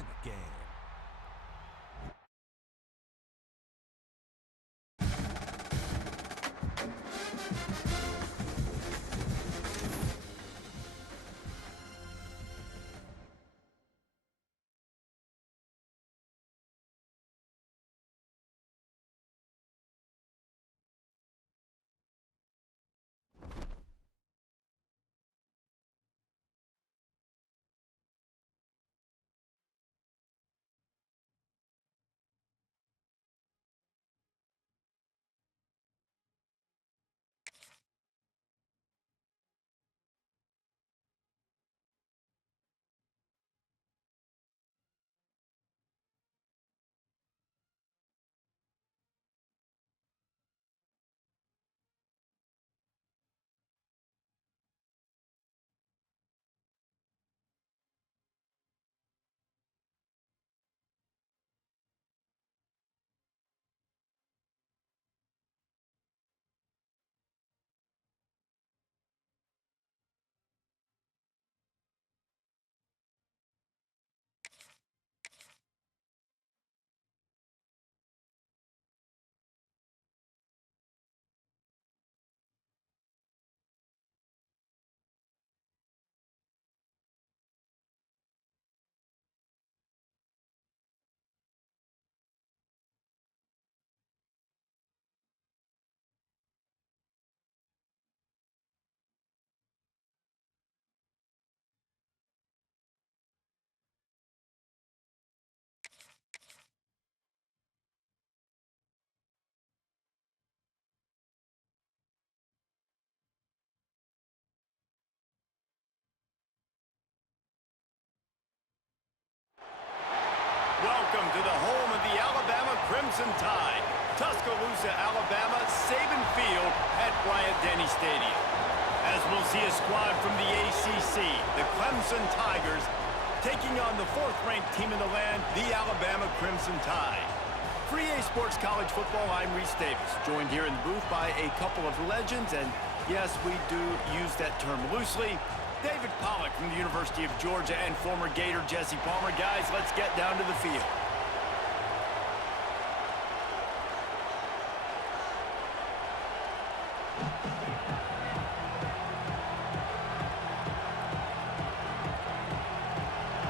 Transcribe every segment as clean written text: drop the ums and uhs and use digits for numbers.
in the game. Welcome to the home of the Alabama Crimson Tide, Tuscaloosa, Alabama, Saban Field at Bryant-Denny Stadium. As we'll see a squad from the ACC, the Clemson Tigers, taking on the fourth-ranked team in the land, the Alabama Crimson Tide. For EA Sports College Football, I'm Reese Davis, joined here in the booth by a couple of legends, and yes, we do use that term loosely. David Pollack from the University of Georgia and former Gator Jesse Palmer. Guys, let's get down to the field.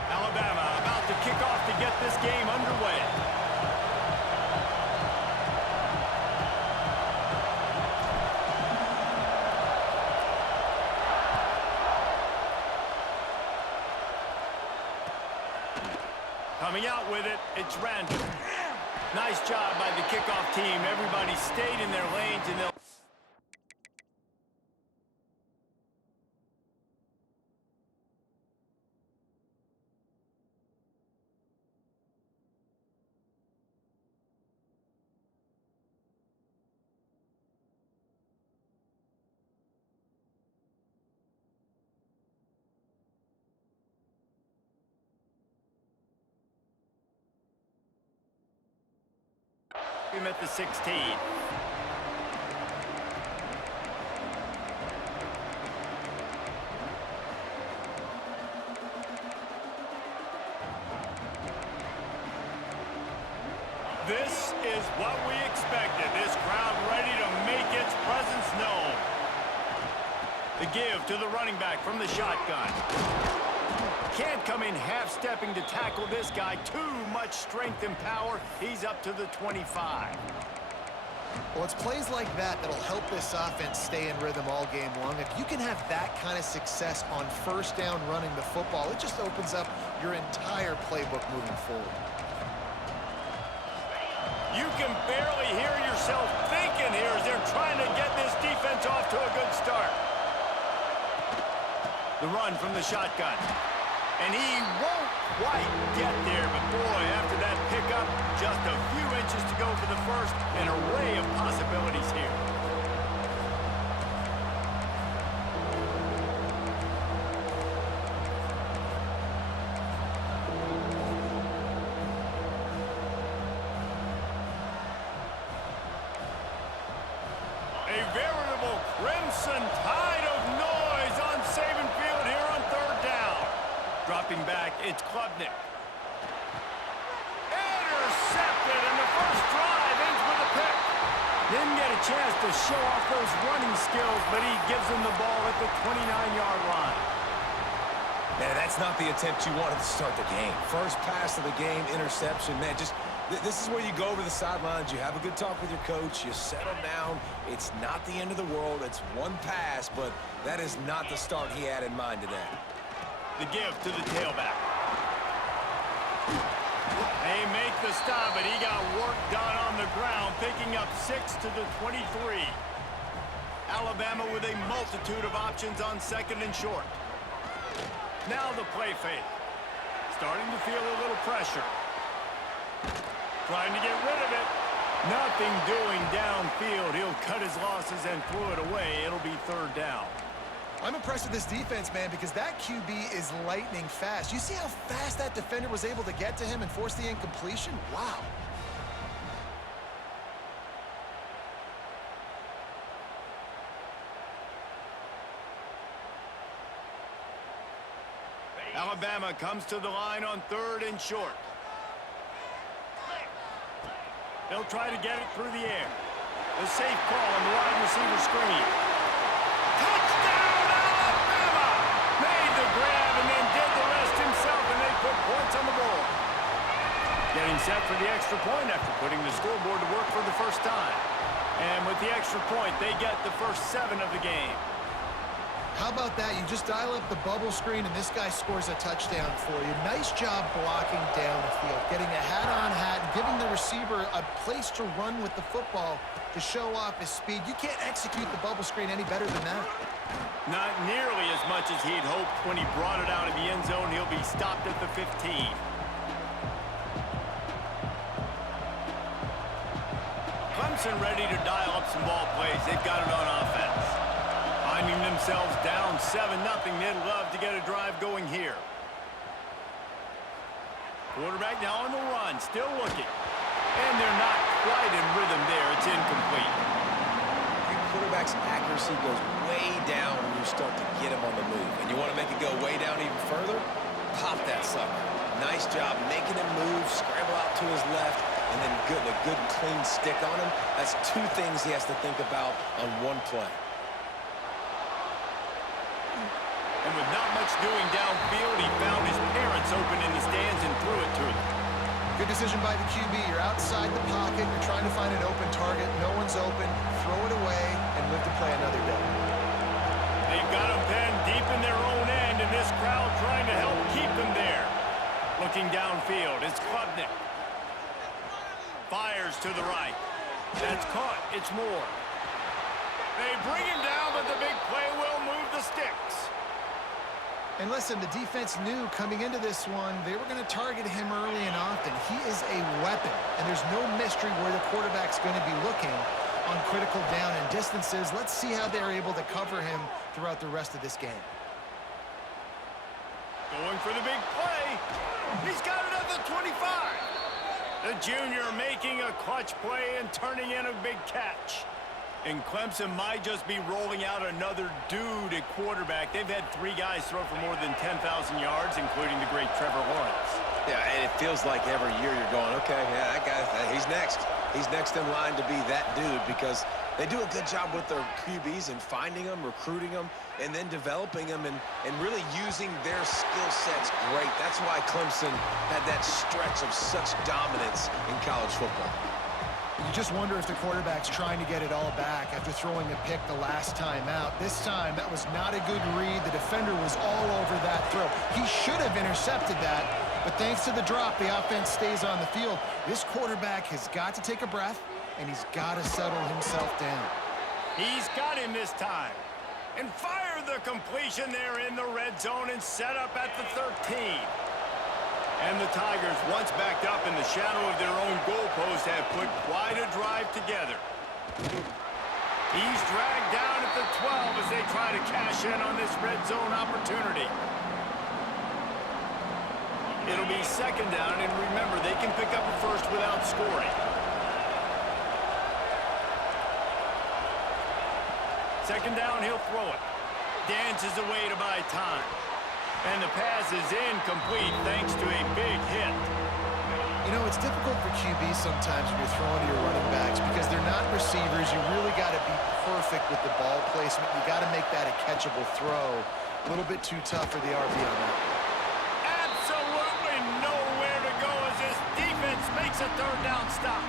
Alabama about to kick off to get this game underway. Coming out with it, it's Randall. Nice job by the kickoff team. Everybody stayed in their lanes, and they'll... him at the 16. This is what we expected. This crowd ready to make its presence known. The give to the running back from the shotgun. Can't come in half-stepping to tackle this guy. Too much strength and power. He's up to the 25. Well, it's plays like that that'll help this offense stay in rhythm all game long. If you can have that kind of success on first down running the football, it just opens up your entire playbook moving forward. You can barely hear yourself thinking here as they're trying to get this defense off to a good start. The run from the shotgun. And he won't quite get there, but boy, after that pickup, just a few inches to go for the first. An array of possibilities here. A veritable crimson tide of noise on Saban Field here on third down. Dropping back, it's Klubnik. chance to show off those running skills, but he gives him the ball at the 29-yard line. Man, that's not the attempt you wanted to start the game. First pass of the game, interception. Man, this is where you go over the sidelines. You have a good talk with your coach. You settle down. It's not the end of the world. It's one pass, but that is not the start he had in mind today. The give to the tailback. They make the stop, but he got work done on the ground, picking up 6 to the 23. Alabama with a multitude of options on second and short. Now the play fake. Starting to feel a little pressure. Trying to get rid of it. Nothing doing downfield. He'll cut his losses and throw it away. It'll be third down. I'm impressed with this defense, man, because that QB is lightning fast. You see how fast that defender was able to get to him and force the incompletion? Wow. Alabama comes to the line on third and short. They'll try to get it through the air. The safe call on the wide receiver screen. Touchdown, Alabama! Made the grab and then did the rest himself, and they put points on the board. Getting set for the extra point after putting the scoreboard to work for the first time. And with the extra point, they get the first 7 of the game. How about that? You just dial up the bubble screen, and this guy scores a touchdown for you. Nice job blocking down the field, getting a hat-on hat, giving the receiver a place to run with the football to show off his speed. You can't execute the bubble screen any better than that. Not nearly as much as he'd hoped when he brought it out of the end zone. He'll be stopped at the 15. Clemson ready to dial up some ball plays. They've got it on offense. Finding themselves down 7-0, they'd love to get a drive going here. Quarterback now on the run, still looking. And they're not quite in rhythm there. It's incomplete. Your quarterback's accuracy goes way down when you start to get him on the move. And you want to make it go way down even further? Pop that sucker. Nice job making him move, scramble out to his left, and then a good clean stick on him. That's 2 things he has to think about on one play. And with not much doing downfield, he found his parents open in the stands and threw it to them. Good decision by the QB. You're outside the pocket. You're trying to find an open target. No one's open. Throw it away and live to play another day. They've got them pinned deep in their own end, and this crowd trying to help keep them there. Looking downfield, it's Klubnik. Fires to the right. That's caught. It's Moore. They bring him down, but the big play will move the sticks. And listen, the defense knew coming into this one, they were going to target him early and often. He is a weapon, and there's no mystery where the quarterback's going to be looking on critical down and distances. Let's see how they're able to cover him throughout the rest of this game. Going for the big play. He's got it at the 25. The junior making a clutch play and turning in a big catch. And Clemson might just be rolling out another dude at quarterback. They've had 3 guys throw for more than 10,000 yards, including the great Trevor Lawrence. Yeah, and it feels like every year you're going, okay, yeah, that guy, he's next. He's next in line to be that dude because they do a good job with their QBs and finding them, recruiting them, and then developing them and really using their skill sets great. That's why Clemson had that stretch of such dominance in college football. You just wonder if the quarterback's trying to get it all back after throwing a pick the last time out. This time, that was not a good read. The defender was all over that throw. He should have intercepted that, but thanks to the drop, the offense stays on the field. This quarterback has got to take a breath, and he's got to settle himself down. He's got him this time. And fire the completion there in the red zone and set up at the 13. And the Tigers, once backed up in the shadow of their own goalpost, have put quite a drive together. He's dragged down at the 12 as they try to cash in on this red zone opportunity. It'll be second down, and remember, they can pick up a first without scoring. Second down, he'll throw it. Dances away to buy time. And the pass is incomplete thanks to a big hit. You know, it's difficult for QBs sometimes when you're throwing to your running backs because they're not receivers. You really got to be perfect with the ball placement. You got to make that a catchable throw. A little bit too tough for the RB on that. Absolutely nowhere to go as this defense makes a third down stop.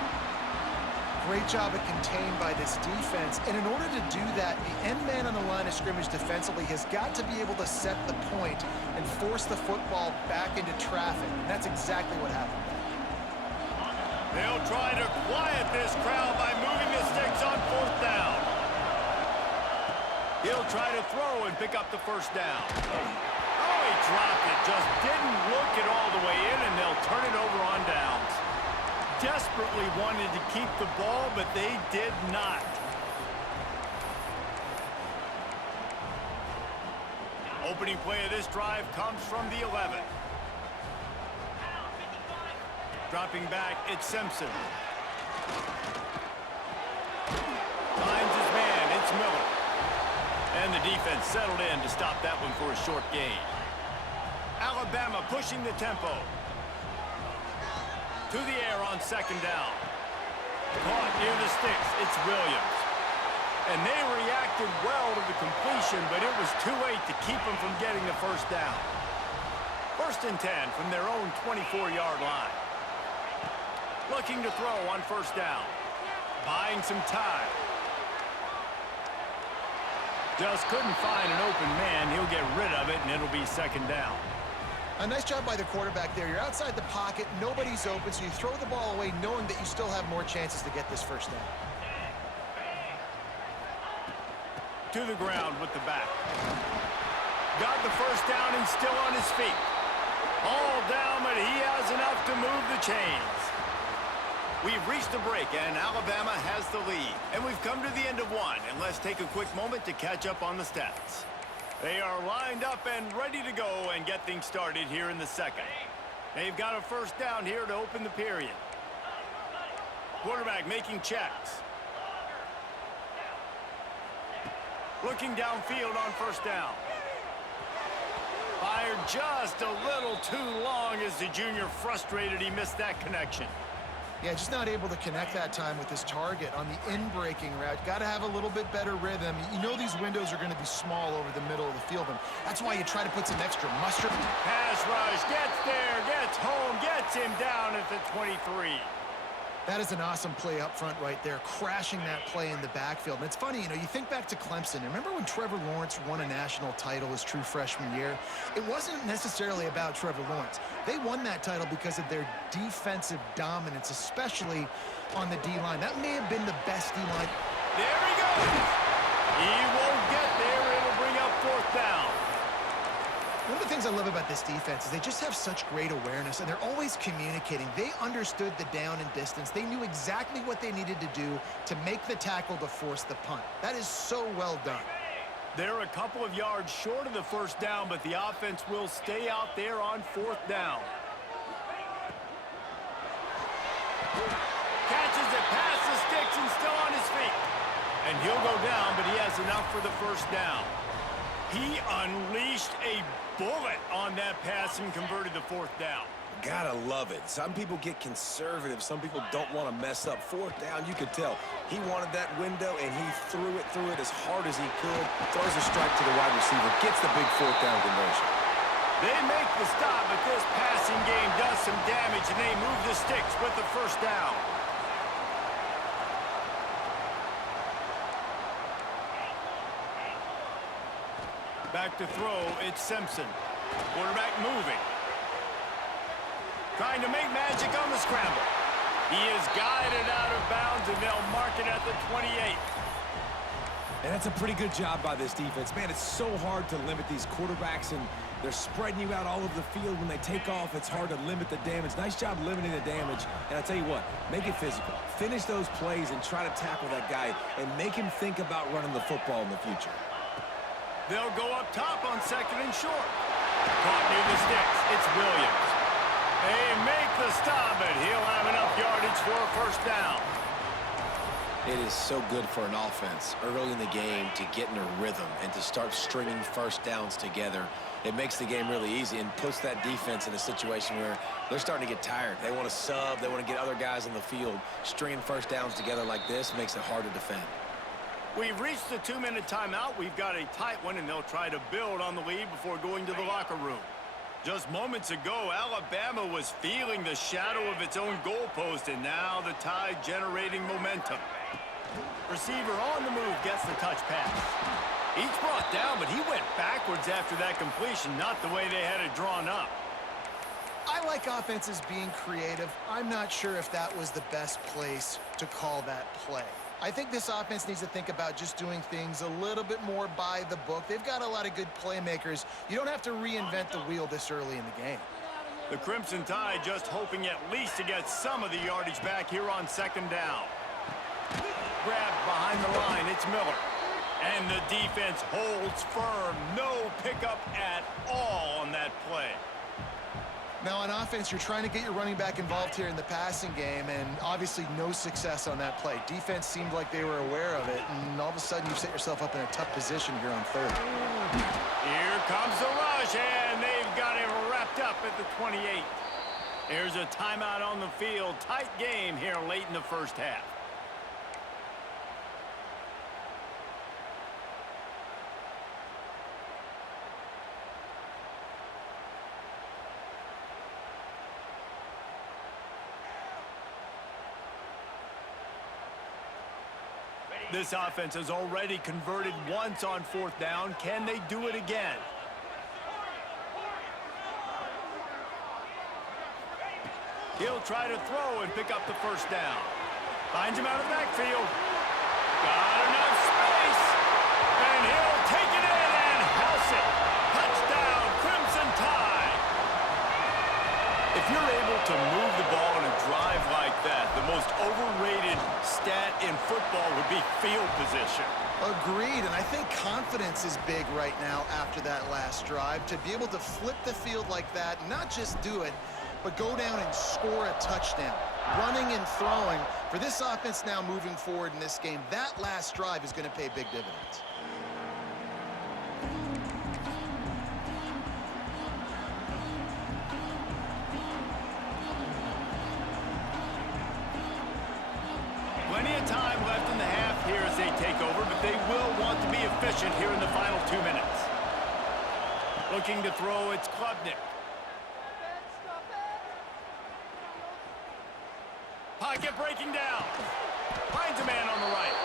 Great job at contained by this defense. And in order to do that, the end man on the line of scrimmage defensively has got to be able to set the point and force the football back into traffic. And that's exactly what happened. They'll try to quiet this crowd by moving the sticks on fourth down. He'll try to throw and pick up the first down. Oh, he dropped it. Just didn't look it all the way in, and they'll turn it over on downs. Desperately wanted to keep the ball, but they did not. Opening play of this drive comes from the 11. Dropping back, it's Simpson. Finds his man, it's Miller. And the defense settled in to stop that one for a short gain. Alabama pushing the tempo. To the air on second down. Caught near the sticks, it's Williams. And they reacted well to the completion, but it was too late to keep them from getting the first down. 1st and 10 from their own 24-yard line. Looking to throw on first down. Buying some time. Just couldn't find an open man. He'll get rid of it, and it'll be second down. A nice job by the quarterback there. You're outside the pocket, nobody's open, so you throw the ball away knowing that you still have more chances to get this first down. To the ground with the back. Got the first down and still on his feet. All down, but he has enough to move the chains. We've reached a break, and Alabama has the lead. And we've come to the end of one, and let's take a quick moment to catch up on the stats. They are lined up and ready to go and get things started here in the second. They've got a first down here to open the period. Quarterback making checks. Looking downfield on first down. Fired just a little too long as the junior frustrated he missed that connection. Yeah, just not able to connect that time with his target on the in-breaking route. Got to have a little bit better rhythm. You know these windows are going to be small over the middle of the field, and that's why you try to put some extra mustard. Pass rush, gets there, gets home, gets him down at the 23. That is an awesome play up front right there, crashing that play in the backfield. And it's funny, you know, you think back to Clemson. Remember when Trevor Lawrence won a national title his true freshman year? It wasn't necessarily about Trevor Lawrence. They won that title because of their defensive dominance, especially on the D-line. That may have been the best D-line. There he goes. He won't get there. It'll bring up fourth down. One of the things I love about this defense is they just have such great awareness, and they're always communicating. They understood the down and distance. They knew exactly what they needed to do to make the tackle to force the punt. That is so well done. They're a couple of yards short of the first down, but the offense will stay out there on fourth down. Catches it past the sticks and still on his feet. And he'll go down, but he has enough for the first down. He unleashed a bullet on that pass and converted the fourth down. Gotta love it. Some people get conservative. Some people don't want to mess up. Fourth down, you could tell. He wanted that window, and he threw it as hard as he could. Throws a strike to the wide receiver. Gets the big fourth down conversion. They make the stop, but this passing game does some damage, and they move the sticks with the first down. Back to throw, it's Simpson. Quarterback moving. Trying to make magic on the scramble. He is guided out of bounds, and they'll mark it at the 28. And that's a pretty good job by this defense. Man, it's so hard to limit these quarterbacks, and they're spreading you out all over the field. When they take off, it's hard to limit the damage. Nice job limiting the damage. And I tell you what, make it physical. Finish those plays and try to tackle that guy and make him think about running the football in the future. They'll go up top on second and short. Caught near the sticks. It's Williams. They make the stop, and he'll have enough yardage for a first down. It is so good for an offense early in the game to get in a rhythm and to start stringing first downs together. It makes the game really easy and puts that defense in a situation where they're starting to get tired. They want to sub. They want to get other guys on the field. Stringing first downs together like this makes it hard to defend. We've reached the 2-minute timeout. We've got a tight one, and they'll try to build on the lead before going to the locker room. Just moments ago, Alabama was feeling the shadow of its own goalpost, and now the Tide generating momentum. Receiver on the move gets the touch pass. Each brought down, but he went backwards after that completion, not the way they had it drawn up. I like offenses being creative. I'm not sure if that was the best place to call that play. I think this offense needs to think about just doing things a little bit more by the book. They've got a lot of good playmakers. You don't have to reinvent the wheel this early in the game. The Crimson Tide just hoping at least to get some of the yardage back here on second down. Grabbed behind the line, it's Miller. And the defense holds firm. No pickup at all on that play. Now on offense, you're trying to get your running back involved here in the passing game, and obviously no success on that play. Defense seemed like they were aware of it, and all of a sudden you set yourself up in a tough position here on third. Here comes the rush, and they've got it wrapped up at the 28. There's a timeout on the field. Tight game here late in the first half. This offense has already converted once on fourth down. Can they do it again? He'll try to throw and pick up the first down. Finds him out of the backfield. Got enough space. And he'll take it in and house it. Touchdown, Crimson Tide. If you're able to move the ball in a drive like that, the most overrated stat in football would be field position. Agreed, and I think confidence is big right now after that last drive. To be able to flip the field like that, not just do it, but go down and score a touchdown. Running and throwing, for this offense now moving forward in this game, that last drive is going to pay big dividends. Plenty of time left in the half here as they take over, but they will want to be efficient here in the final 2 minutes. Looking to throw, it's Klubnik. Pocket breaking down. Finds a man on the right.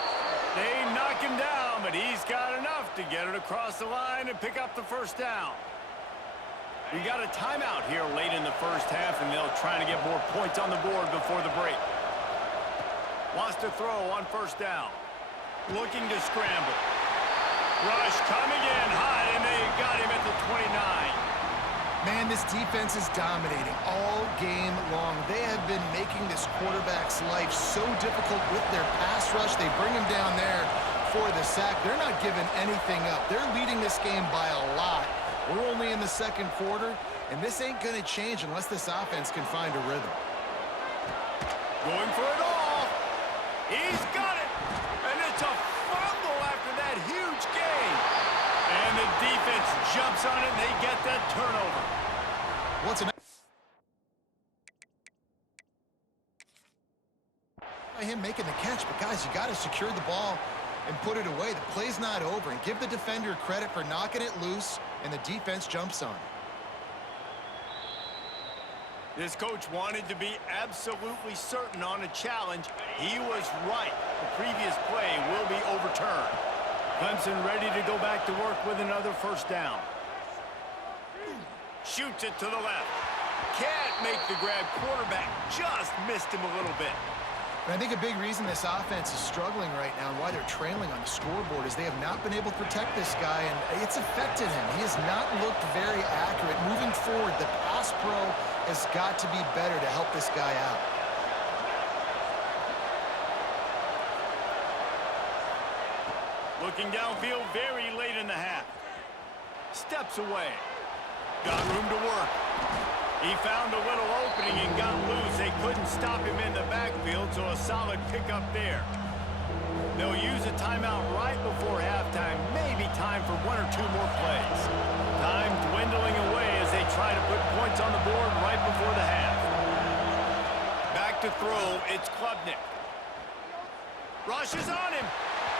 They knock him down, but he's got enough to get it across the line and pick up the first down. We got a timeout here late in the first half, and they'll try to get more points on the board before the break. Wants to throw on first down. Looking to scramble. Rush coming in high, and they got him at the 29. Man, this defense is dominating all game long. They have been making this quarterback's life so difficult with their pass rush. They bring him down there for the sack. They're not giving anything up. They're leading this game by a lot. We're only in the second quarter, and this ain't going to change unless this offense can find a rhythm. Going for it all. He's got it. And it's a fumble after that huge gain. And the defense jumps on it, and they get that turnover. What's an him making the catch, but guys, you got to secure the ball and put it away. The play's not over, and give the defender credit for knocking it loose, and the defense jumps on it. This coach wanted to be absolutely certain on a challenge. He was right. The previous play will be overturned. Clemson ready to go back to work with another first down. Shoots it to the left. Can't make the grab. Quarterback just missed him a little bit. And I think a big reason this offense is struggling right now and why they're trailing on the scoreboard is they have not been able to protect this guy, and it's affected him. He has not looked very accurate. Moving forward, the pass pro has got to be better to help this guy out. Looking downfield very late in the half. Steps away. Got room to work. He found a little opening and got loose. They couldn't stop him in the backfield, so a solid pickup there. They'll use a timeout right before halftime. Maybe time for one or two more plays. Time dwindling away as they try to put points on the board right before the half. Back to throw, it's Klubnik. Rushes on him.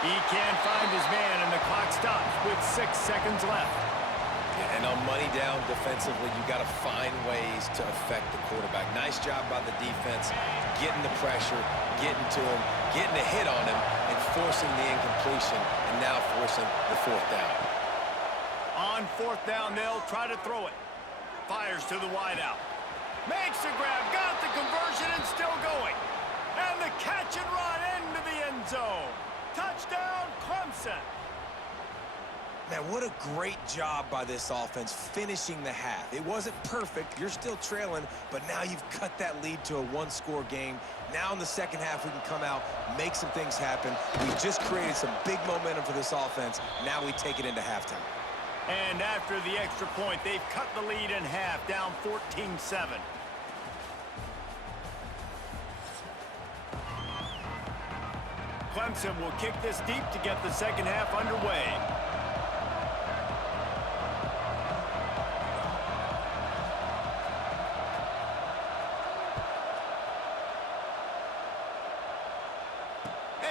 He can't find his man, and the clock stops with 6 seconds left. And on money down defensively, you got to find ways to affect the quarterback. Nice job by the defense, getting the pressure, getting to him, getting a hit on him, and forcing the incompletion, and now forcing the 4th down. On 4th down, they'll try to throw it. Fires to the wideout. Makes the grab, got the conversion, and still going. And the catch and run into the end zone. Touchdown, Clemson. Man, what a great job by this offense finishing the half. It wasn't perfect. You're still trailing, but now you've cut that lead to a one-score game. Now in the second half, we can come out, make some things happen. We just created some big momentum for this offense. Now we take it into halftime. And after the extra point, they've cut the lead in half, down 14-7. Clemson will kick this deep to get the second half underway.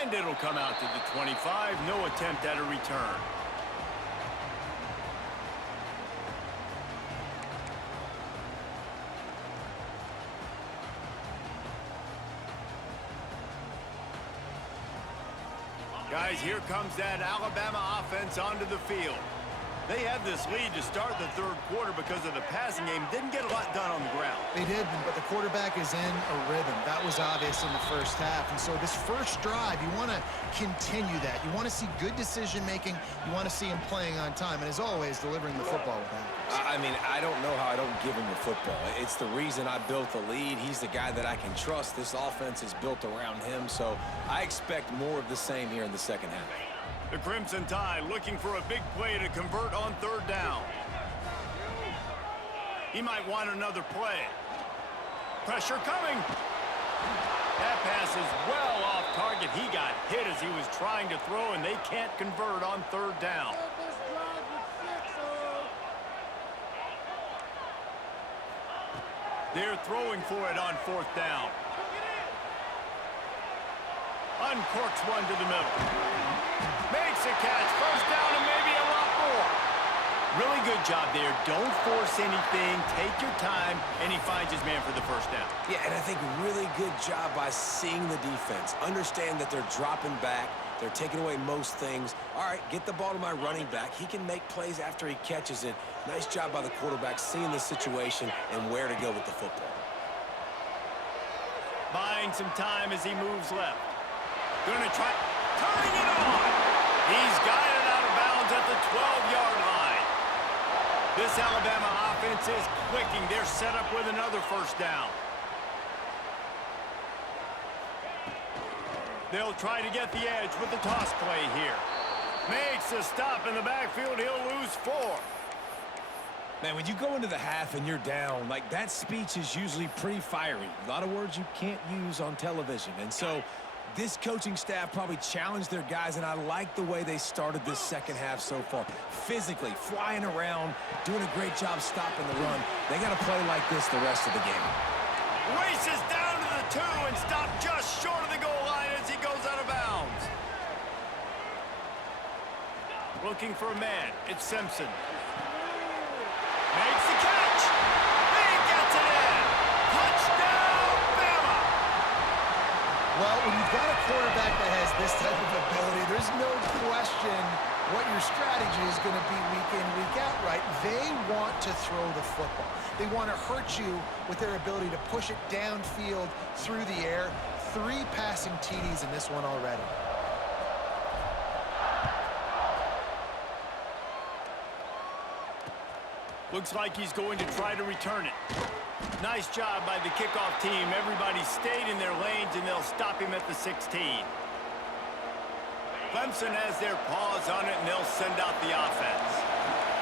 And it'll come out to the 25. No attempt at a return. Guys, here comes that Alabama offense onto the field. They had this lead to start the third quarter because of the passing game. Didn't get a lot done on the ground. They did, but the quarterback is in a rhythm. That was obvious in the first half. And so this first drive, you want to continue that. You want to see good decision-making. You want to see him playing on time. And as always, delivering the football with accuracy. I mean, I don't know how I don't give him the football. It's the reason I built the lead. He's the guy that I can trust. This offense is built around him. So I expect more of the same here in the second half. The Crimson Tide looking for a big play to convert on third down. He might want another play. Pressure coming. That pass is well off target. He got hit as he was trying to throw, and they can't convert on third down. They're throwing for it on 4th down. Uncorks one to the middle. Makes a catch. First down and maybe a lot more. Really good job there. Don't force anything. Take your time. And he finds his man for the first down. Yeah, and I think really good job by seeing the defense. Understand that they're dropping back. They're taking away most things. All right, get the ball to my running back. He can make plays after he catches it. Nice job by the quarterback seeing the situation and where to go with the football. Buying some time as he moves left. Going to try turning it on. He's got it out of bounds at the 12-yard line. This Alabama offense is clicking. They're set up with another first down. They'll try to get the edge with the toss play here. Makes a stop in the backfield. He'll lose 4. Man, when you go into the half and you're down, like that speech is usually pretty fiery. A lot of words you can't use on television. And so this coaching staff probably challenged their guys, and I like the way they started this second half so far. Physically, flying around, doing a great job stopping the run. They got to play like this the rest of the game. Races down to the 2 and stopped just short of the goal line as he goes out of bounds. Looking for a man. It's Simpson. Makes the catch. He gets it in. Touchdown, Bama. Well, when you've got a quarterback that has this type of ability, there's no question what your strategy is going to be week in, week out, right? They want to throw the football. They want to hurt you with their ability to push it downfield through the air. 3 passing TDs in this one already. Looks like he's going to try to return it. Nice job by the kickoff team. Everybody stayed in their lanes, and they'll stop him at the 16. Clemson has their paws on it, and they'll send out the offense.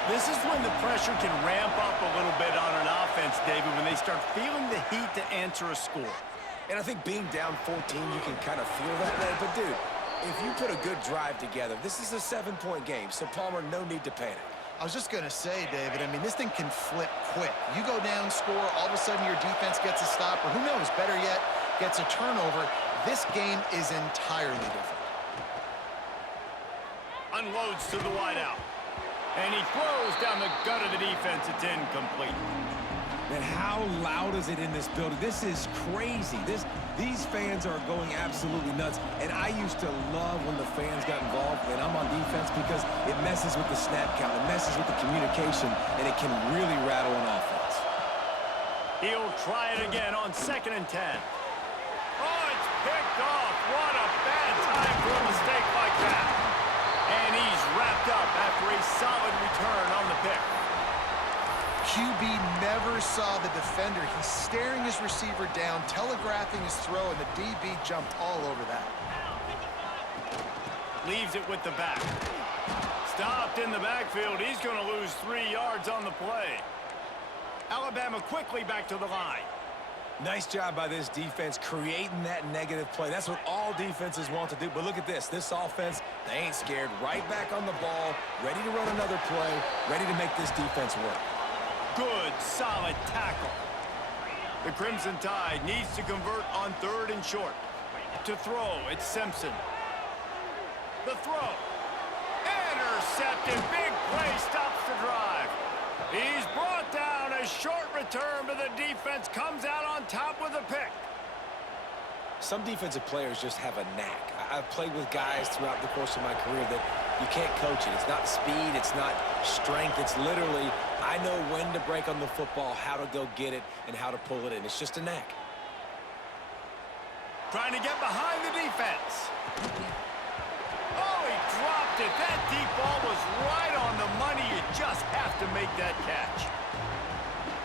This is when the pressure can ramp up a little bit on an offense, David, when they start feeling the heat to answer a score. And I think being down 14, you can kind of feel that. But, dude, if you put a good drive together, this is a 7-point game, so Palmer, no need to panic. I was just going to say, David, I mean, this thing can flip quick. You go down, score, all of a sudden your defense gets a stop, or who knows, better yet, gets a turnover. This game is entirely different. Unloads to the wideout. And he throws down the gut of the defense. It's incomplete. And how loud is it in this building? This is crazy. These fans are going absolutely nuts. And I used to love when the fans got involved and I'm on defense because it messes with the snap count, it messes with the communication, and it can really rattle an offense. He'll try it again on 2nd and 10. Oh, it's picked off. What a bad time for a mistake like that. And he's wrapped up after a solid return on the pick. QB never saw the defender. He's staring his receiver down, telegraphing his throw, and the DB jumped all over that. Leaves it with the back. Stopped in the backfield. He's going to lose 3 yards on the play. Alabama quickly back to the line. Nice job by this defense creating that negative play. That's what all defenses want to do. But look at this. This offense, they ain't scared. Right back on the ball, ready to run another play, ready to make this defense work. Good, solid tackle. The Crimson Tide needs to convert on 3rd and short. To throw, it's Simpson. The throw. Intercepted. Big play stops the drive. He's brought down. A short return, but the defense comes out on top with a pick. Some defensive players just have a knack. I've played with guys throughout the course of my career that you can't coach it. It's not speed, it's not strength. It's literally, I know when to break on the football, how to go get it, and how to pull it in. It's just a knack. Trying to get behind the defense. Oh, he dropped it. That deep ball was right on the money. You just have to make that catch.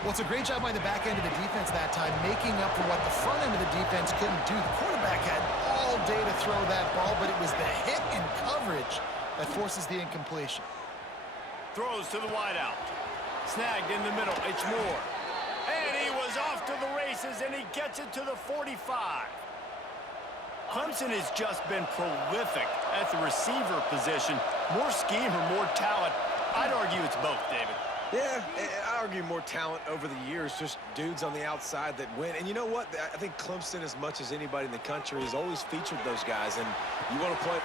Well, it's a great job by the back end of the defense that time, making up for what the front end of the defense couldn't do. The quarterback had all day to throw that ball, but it was the hit in coverage that forces the incompletion. Throws to the wideout. Snagged in the middle. It's Moore. And he was off to the races, and he gets it to the 45. Clemson has just been prolific at the receiver position. More scheme or more talent? I'd argue it's both, David. Yeah, I argue more talent over the years, just dudes on the outside that win. And you know what? I think Clemson, as much as anybody in the country, has always featured those guys. And you want to play...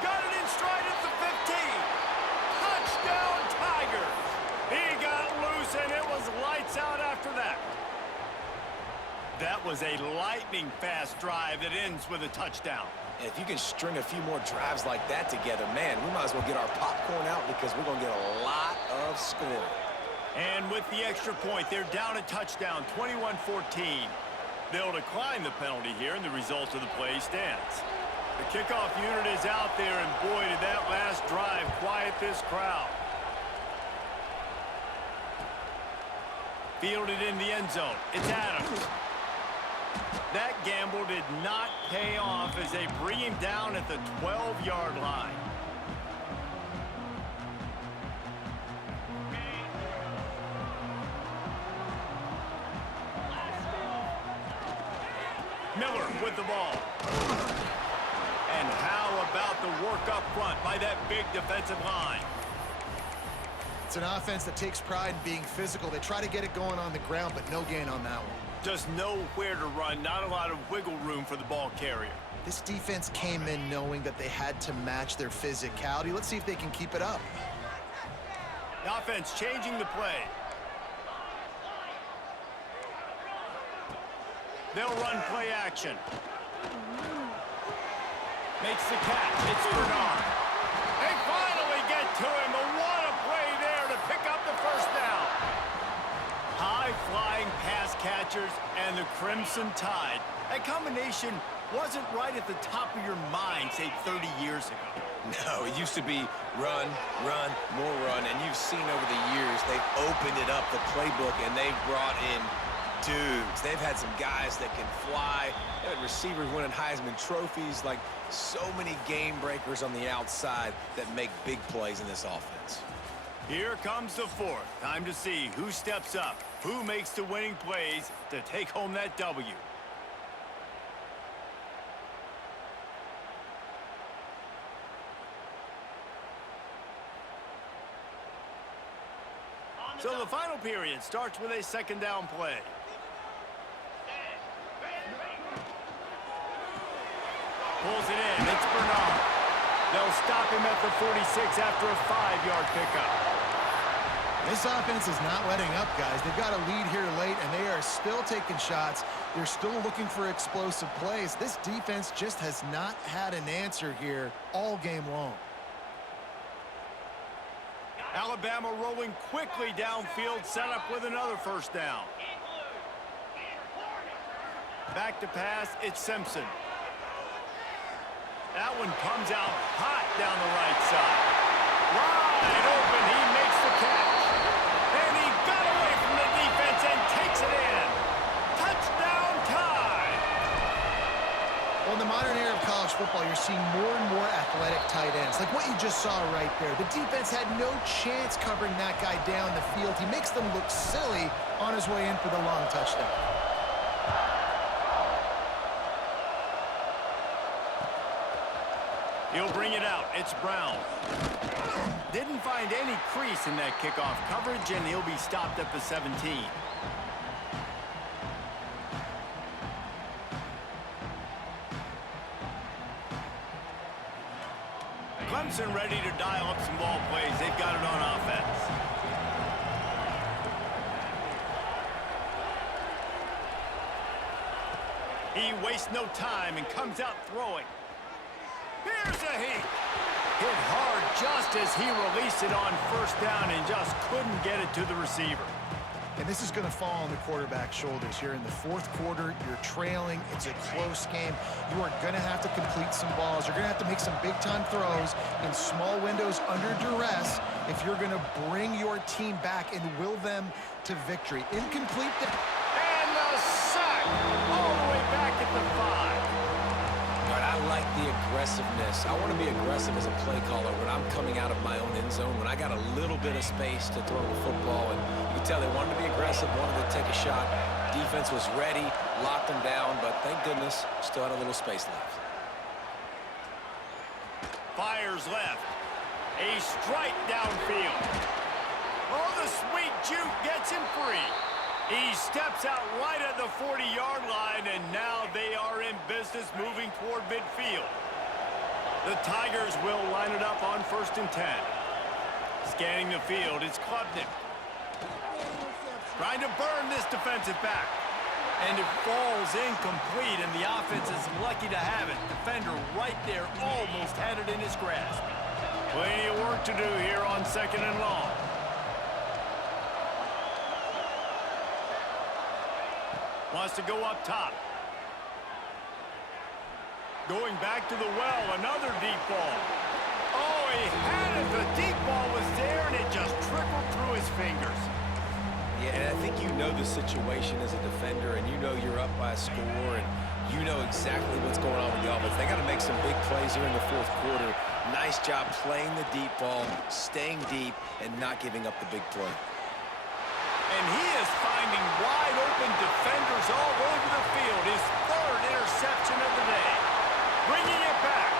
Got it in stride at the 15. Touchdown, Tigers. He got loose, and it was lights out after that. That was a lightning-fast drive that ends with a touchdown. And if you can string a few more drives like that together, man, we might as well get our popcorn out because we're going to get a lot of scoring. And with the extra point, they're down a touchdown, 21-14. They'll decline the penalty here, and the result of the play stands. The kickoff unit is out there, and boy, did that last drive quiet this crowd. Fielded in the end zone. It's Adams. That gamble did not pay off as they bring him down at the 12-yard line. Miller with the ball. And how about the work up front by that big defensive line? It's an offense that takes pride in being physical. They try to get it going on the ground, but no gain on that one. Just nowhere to run, not a lot of wiggle room for the ball carrier. This defense came in knowing that they had to match their physicality. Let's see if they can keep it up. The offense changing the play. They'll run play action. Makes the catch. It's Bernard. They finally get to him. But what a play there to pick up the first down. High-flying pass catchers and the Crimson Tide. That combination wasn't right at the top of your mind, say, 30 years ago. No, it used to be run, run, more run. And you've seen over the years, they've opened it up, the playbook, and they've brought in dudes. They've had some guys that can fly. They've had receivers winning Heisman trophies, like so many game breakers on the outside that make big plays in this offense. Here comes the fourth. Time to see who steps up, who makes the winning plays to take home that W. So the final period starts with a second down play. Pulls it in. It's Bernard. They'll stop him at the 46 after a 5-yard pickup. This offense is not letting up, guys. They've got a lead here late, and they are still taking shots. They're still looking for explosive plays. This defense just has not had an answer here all game long. Alabama rolling quickly downfield, set up with another first down. Back to pass, it's Simpson. That one comes out hot down the right side. Wide open, he makes the catch. And he got away from the defense and takes it in. Touchdown time! Well, in the modern era of college football, you're seeing more and more athletic tight ends, like what you just saw right there. The defense had no chance covering that guy down the field. He makes them look silly on his way in for the long touchdown. He'll bring it out. It's Brown. Didn't find any crease in that kickoff coverage, and he'll be stopped at the 17. Clemson ready to dial up some ball plays. They've got it on offense. He wastes no time and comes out throwing. Here's a heat. Hit hard just as he released it on first down and just couldn't get it to the receiver. And this is going to fall on the quarterback's shoulders here in the fourth quarter. You're trailing. It's a close game. You are going to have to complete some balls. You're going to have to make some big-time throws in small windows under duress if you're going to bring your team back and will them to victory. Incomplete. And the sack all the way back at the 5. I like the aggressiveness. I want to be aggressive as a play caller when I'm coming out of my own end zone, when I got a little bit of space to throw the football. And you can tell they wanted to be aggressive, wanted to take a shot. Defense was ready, locked them down, but thank goodness, still had a little space left. Fires left. A strike downfield. Oh, the sweet juke gets him free. He steps out right at the 40-yard line, and now they are in business moving toward midfield. The Tigers will line it up on 1st and 10. Scanning the field, it's Klubnik. Trying to burn this defensive back. And it falls incomplete, and the offense is lucky to have it. Defender right there almost had it in his grasp. Plenty of work to do here on 2nd and long. Wants to go up top. Going back to the well, another deep ball. Oh, he had it. The deep ball was there, and it just trickled through his fingers. Yeah, and I think you know the situation as a defender, and you know you're up by a score, and you know exactly what's going on with the offense. They got to make some big plays here in the fourth quarter. Nice job playing the deep ball, staying deep, and not giving up the big play. And he is finding wide-open defenders all over the field. His 3rd interception of the day. Bringing it back.